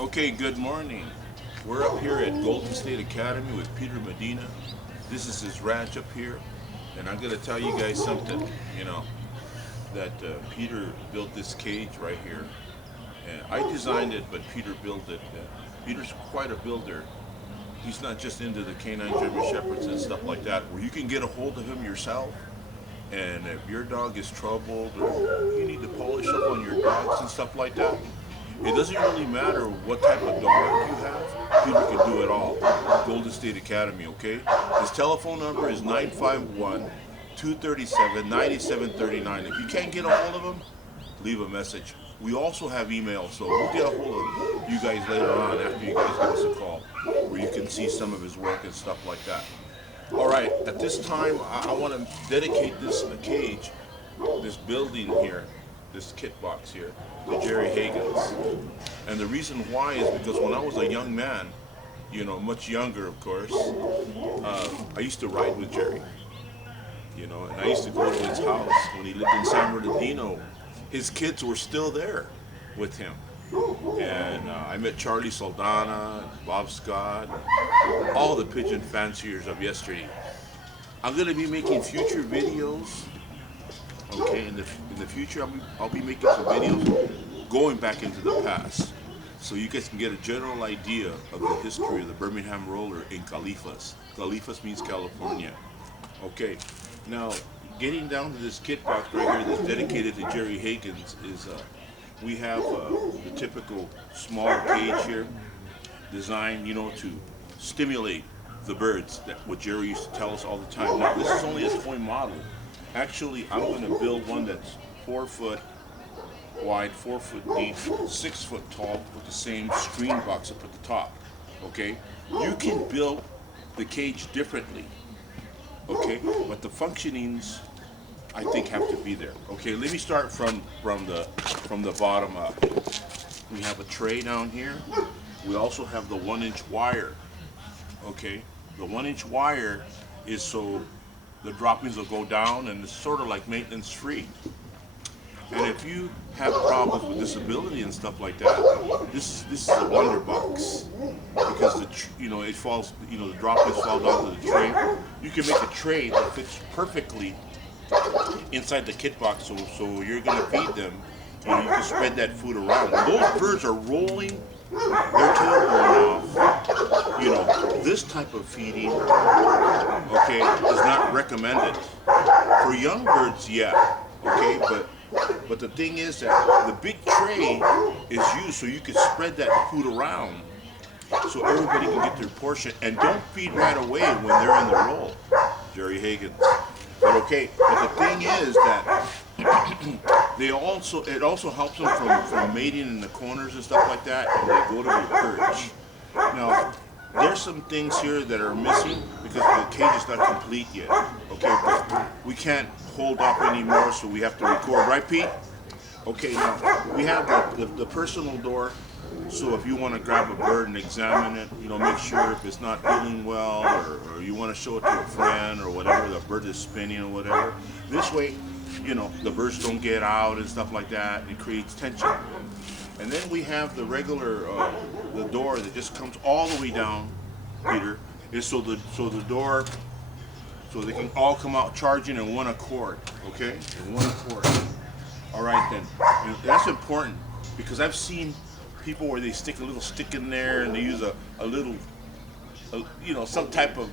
Okay, good morning. We're up here at Golden State Academy with Peter Medina. This is his ranch up here, and I'm gonna tell you guys something. You know that Peter built this cage right here, and I designed it, but Peter built it. Peter's quite a builder. He's not just into the canine German shepherds and stuff like that, where you can get a hold of him yourself. And if your dog is troubled or you need to polish up on your dogs and stuff like that, it doesn't really matter what type of dog you have. Peter can do it all. Golden State Academy, okay? His telephone number is 951 237 9739. If you can't get a hold of him, leave a message. We also have email, so we'll get a hold of you guys later on after you guys give us a call, where you can see some of his work and stuff like that. All right, at this time, I want to dedicate this cage, this building here, this kit box here, to Jerry Higgins. And the reason why is because when I was a young man, much younger, of course, I used to ride with Jerry, and I used to go to his house when he lived in San Bernardino. His kids were still there with him. And I met Charlie Saldana, Bob Scott, all the pigeon fanciers of yesterday. I'm going to be making future videos. Okay, in the future, I'll be making some videos going back into the past, so you guys can get a general idea of the history of the Birmingham roller in Califas. Califas means California. Okay, now getting down to this kit box right here that's dedicated to Jerry Higgins is we have the typical small cage here, designed, to stimulate the birds. That what Jerry used to tell us all the time. Now, this is only a toy model. Actually, I'm going to build one that's 4 foot wide, 4 foot deep, 6 foot tall, with the same screen box up at the top. Okay, you can build the cage differently. Okay, but the functionings, I think, have to be there. Okay, let me start from the bottom up. We have a tray down here. We also have the 1-inch wire. Okay, the 1-inch wire is so the droppings will go down, and it's sort of like maintenance free. And if you have problems with disability and stuff like that, this is a wonder box, because it falls, the droplets fall down to the tray. You can make a tray that fits perfectly inside the kit box, so you're gonna feed them, and you can spread that food around. When those birds are rolling their tail going off, this type of feeding, okay, is not recommended. For young birds, yeah, okay, but the thing is that the big tray is used so you can spread that food around, so everybody can get their portion, and don't feed right away when they're in the roll. Jerry Higgins. But the thing is that it also helps them from mating in the corners and stuff like that, and they go to their perch. Now, there's some things here that are missing because the cage is not complete yet. Okay, but we can't hold off anymore, so we have to record, right, Pete? Okay, now we have the personal door. So if you want to grab a bird and examine it, make sure if it's not feeling well, or you want to show it to a friend or whatever, the bird is spinning or whatever. This way, the birds don't get out and stuff like that. It creates tension. And then we have the regular, the door that just comes all the way down, Peter, is so the door, so they can all come out charging in one accord, okay? In one accord. All right then. And that's important, because I've seen people where they stick a little stick in there and they use a little, some type of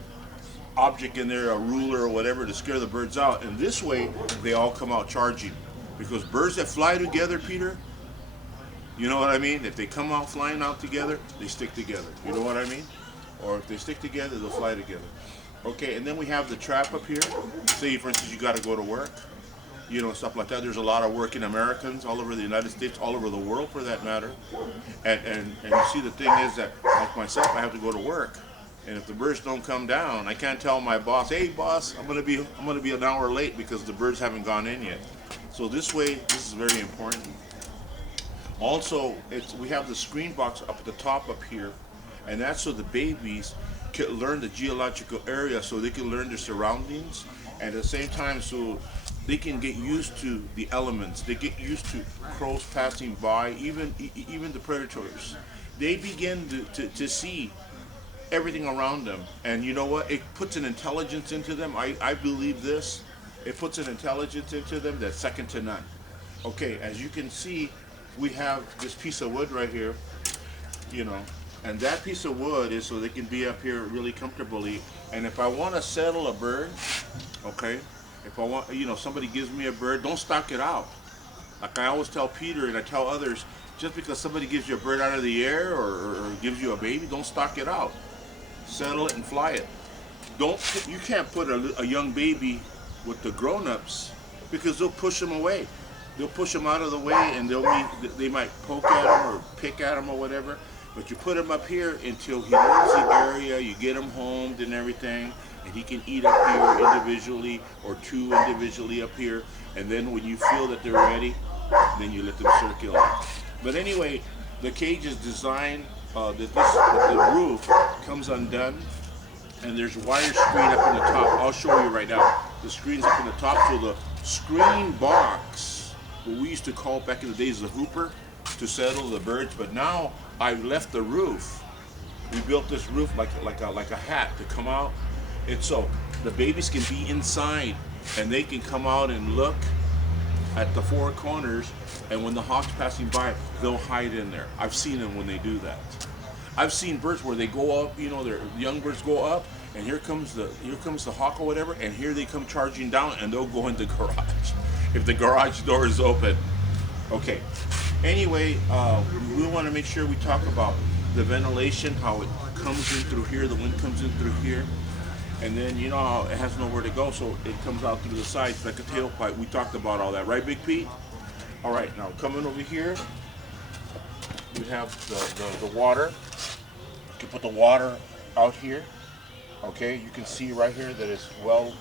object in there, a ruler or whatever, to scare the birds out. And this way, they all come out charging. Because birds that fly together, Peter, you know what I mean? If they come out flying out together, they stick together. You know what I mean? Or if they stick together, they'll fly together. Okay, and then we have the trap up here. Say, for instance, you got to go to work, stuff like that. There's a lot of working Americans all over the United States, all over the world for that matter. And you see, the thing is that, like myself, I have to go to work. And if the birds don't come down, I can't tell my boss, "Hey boss, I'm gonna be an hour late because the birds haven't gone in yet." So this is very important. Also, we have the screen box up at the top up here, and that's so the babies can learn the geological area, so they can learn their surroundings, and at the same time, so they can get used to the elements. They get used to crows passing by, even the predators. they begin to see everything around them. And you know what? It puts an intelligence into them. I believe this. It puts an intelligence into them that's second to none. Okay, as you can see, we have this piece of wood right here, you know, and that piece of wood is so they can be up here really comfortably. And if I want to settle a bird, okay, if I want, you know, somebody gives me a bird, don't stock it out. Like I always tell Peter and I tell others, just because somebody gives you a bird out of the air or gives you a baby, don't stock it out. Settle it and fly it. You can't put a young baby with the grown-ups because they'll push them away. They'll push them out of the way and they might poke at them or pick at them or whatever. But you put him up here until he learns the area, you get him homed and everything, and he can eat up here individually or two individually up here. And then when you feel that they're ready, then you let them circulate. But anyway, the cage is designed that the roof comes undone, and there's wire screen up in the top. I'll show you right now. The screen's up in the top, so the screen box, what we used to call back in the days the hooper, to settle the birds. But now I've left the roof. We built this roof like a hat to come out, and so the babies can be inside, and they can come out and look at the four corners, and when the hawk's passing by, they'll hide in there. I've seen them when they do that. I've seen birds where they go up, you know, their young birds go up, and here comes the hawk or whatever, and here they come charging down, and they'll go in the garage if the garage door is open. Okay. Anyway, we want to make sure we talk about the ventilation, how it comes in through here, the wind comes in through here. And then, you know, how it has nowhere to go, so it comes out through the sides like a tailpipe. We talked about all that, right, Big Pete? All right, now coming over here, we have the water. You can put the water out here. Okay, you can see right here that it's well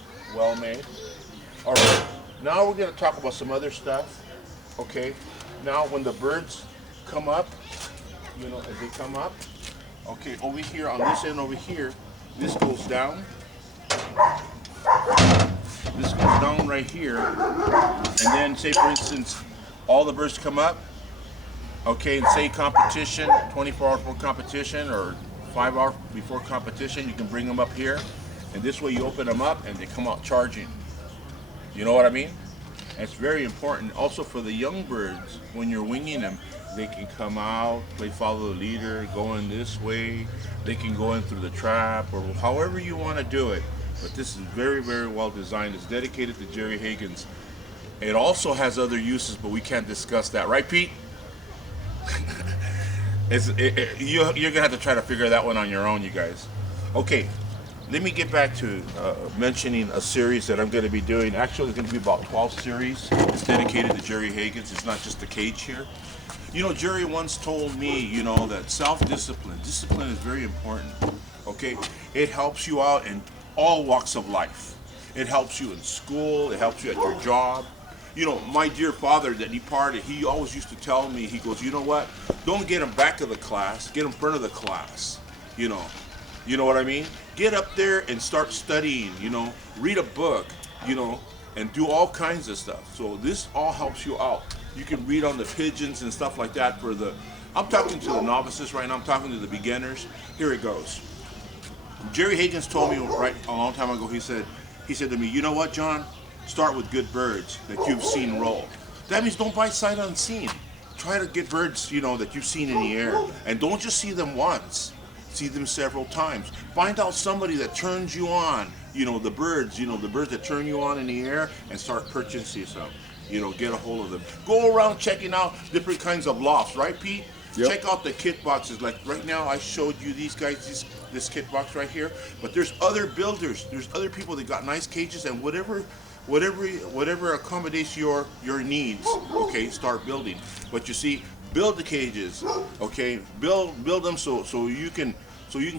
made. All right, now we're going to talk about some other stuff. Okay, now when the birds come up, you know, as they come up, okay, over here on this end over here, this goes down. This goes down right here, and then say for instance all the birds come up, okay, and say competition, 24 hours before competition or 5 hours before competition, you can bring them up here, and this way you open them up and they come out charging. You know what I mean? And it's very important also for the young birds. When you're winging them, they can come out, they follow the leader, go in this way, they can go in through the trap, or however you want to do it. But this is very, very well designed. It's dedicated to Jerry Higgins. It also has other uses, but we can't discuss that. Right, Pete? You're going to have to try to figure that one on your own, you guys. Okay, let me get back to mentioning a series that I'm going to be doing. Actually, it's going to be about 12 series. It's dedicated to Jerry Higgins. It's not just the cage here. You know, Jerry once told me, you know, that discipline is very important. Okay, it helps you out in all walks of life. It helps you in school. It helps you at your job. You know, my dear father that departed, he always used to tell me, he goes, you know what? Don't get him back of the class. Get him front of the class. You know what I mean? Get up there and start studying. You know, read a book. You know, and do all kinds of stuff. So this all helps you out. You can read on the pigeons and stuff like that for the. I'm talking to the novices right now. I'm talking to the beginners. Here it goes. Jerry Higgins told me right a long time ago. He said to me, you know what, John? Start with good birds that you've seen roll. That means don't buy sight unseen. Try to get birds, you know, that you've seen in the air, and don't just see them once. See them several times. Find out somebody that turns you on. You know, the birds that turn you on in the air, and start purchasing some. You know, get a hold of them. Go around checking out different kinds of lofts, right, Pete? Yep. Check out the kit boxes. Like right now, I showed you these guys, this kit box right here. But there's other builders. There's other people that got nice cages, and whatever accommodates your needs. Okay, start building. But you see, build the cages. Okay, build them so you can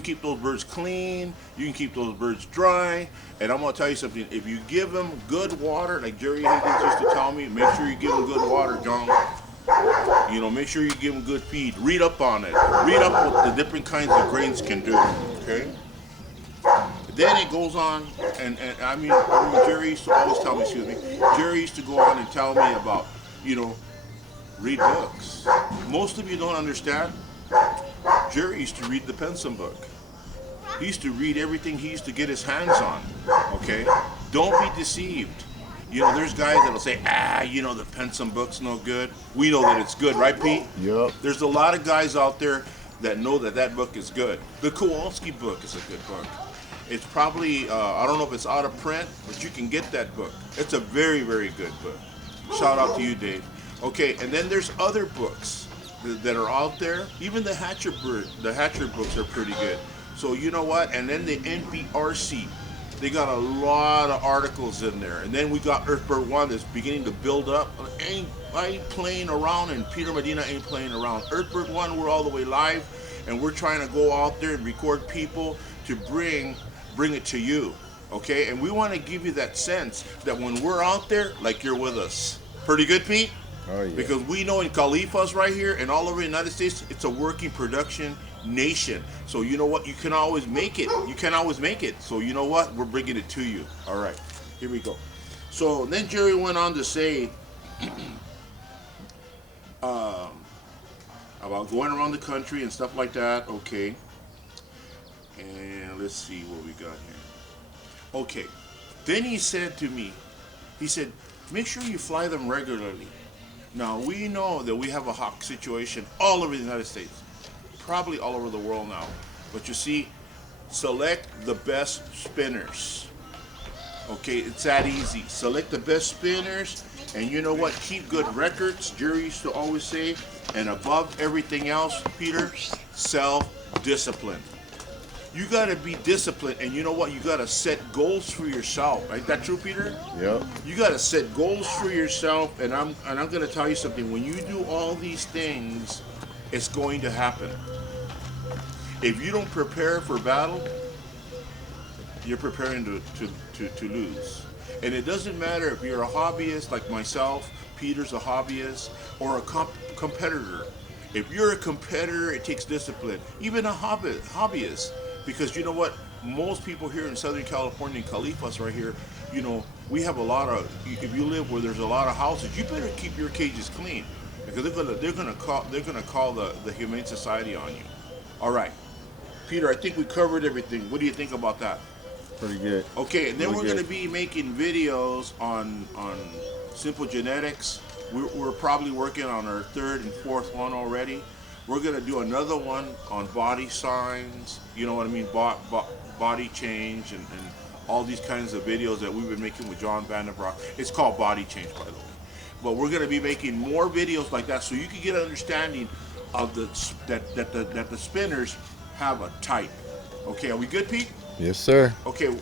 keep those birds clean. You can keep those birds dry. And I'm gonna tell you something. If you give them good water, like Jerry Higgins used to tell me, make sure you give them good water, John. You know, make sure you give them good feed. Read up on it. Read up what the different kinds of grains can do. Okay. Then it goes on, and I mean, Jerry used to always tell me, Jerry used to go on and tell me about, you know, read books. Most of you don't understand. Jerry used to read the Pensum book. He used to read everything he used to get his hands on. Okay? Don't be deceived. You know, there's guys that'll say, you know, the Pensum book's no good. We know that it's good, right, Pete? Yep. There's a lot of guys out there that know that that book is good. The Kowalski book is a good book. It's probably, I don't know if it's out of print, but you can get that book. It's a very, very good book. Shout out to you, Dave. Okay, and then there's other books that are out there. Even the Hatcher books are pretty good. So you know what? And then the NPRC, they got a lot of articles in there. And then we got Earthbird1 that's beginning to build up. I ain't playing around, and Peter Medina ain't playing around. Earthbird1, we're all the way live, and we're trying to go out there and record people to bring it to you, okay? And we want to give you that sense that when we're out there, like you're with us. Pretty good, Pete? Oh, yeah. Because we know in Califas right here and all over the United States, it's a working production nation. So you know what? You can always make it. You can always make it. So you know what? We're bringing it to you. All right, here we go. So then Jerry went on to say about going around the country and stuff like that. Okay. And let's see what we got here. Okay. Then he said to me, he said, make sure you fly them regularly. Now, we know that we have a hawk situation all over the United States, probably all over the world now. But you see, select the best spinners. Okay, it's that easy. Select the best spinners, and you know what? Keep good records, Jerry used to always say. And above everything else, Peter, self-discipline. You got to be disciplined, and you know what? You got to set goals for yourself. Ain't that true, Peter? Yep. You got to set goals for yourself, and I'm going to tell you something. When you do all these things, it's going to happen. If you don't prepare for battle, you're preparing to lose. And it doesn't matter if you're a hobbyist like myself, Peter's a hobbyist, or a competitor. If you're a competitor, it takes discipline. Even a hobbyist. Because you know what? Most people here in Southern California, in Califas right here, you know, we have a lot of, if you live where there's a lot of houses, you better keep your cages clean. Because they're gonna call the Humane Society on you. All right. Peter, I think we covered everything. What do you think about that? Pretty good. Okay, and then Really we're good. going to be making videos on simple genetics. We're probably working on our third and fourth one already. We're going to do another one on body signs, you know what I mean, body change, and all these kinds of videos that we've been making with John Vandenbroek. It's called Body Change, by the way. But we're going to be making more videos like that so you can get an understanding of that the spinners have a type. Okay, are we good, Pete? Yes, sir. Okay,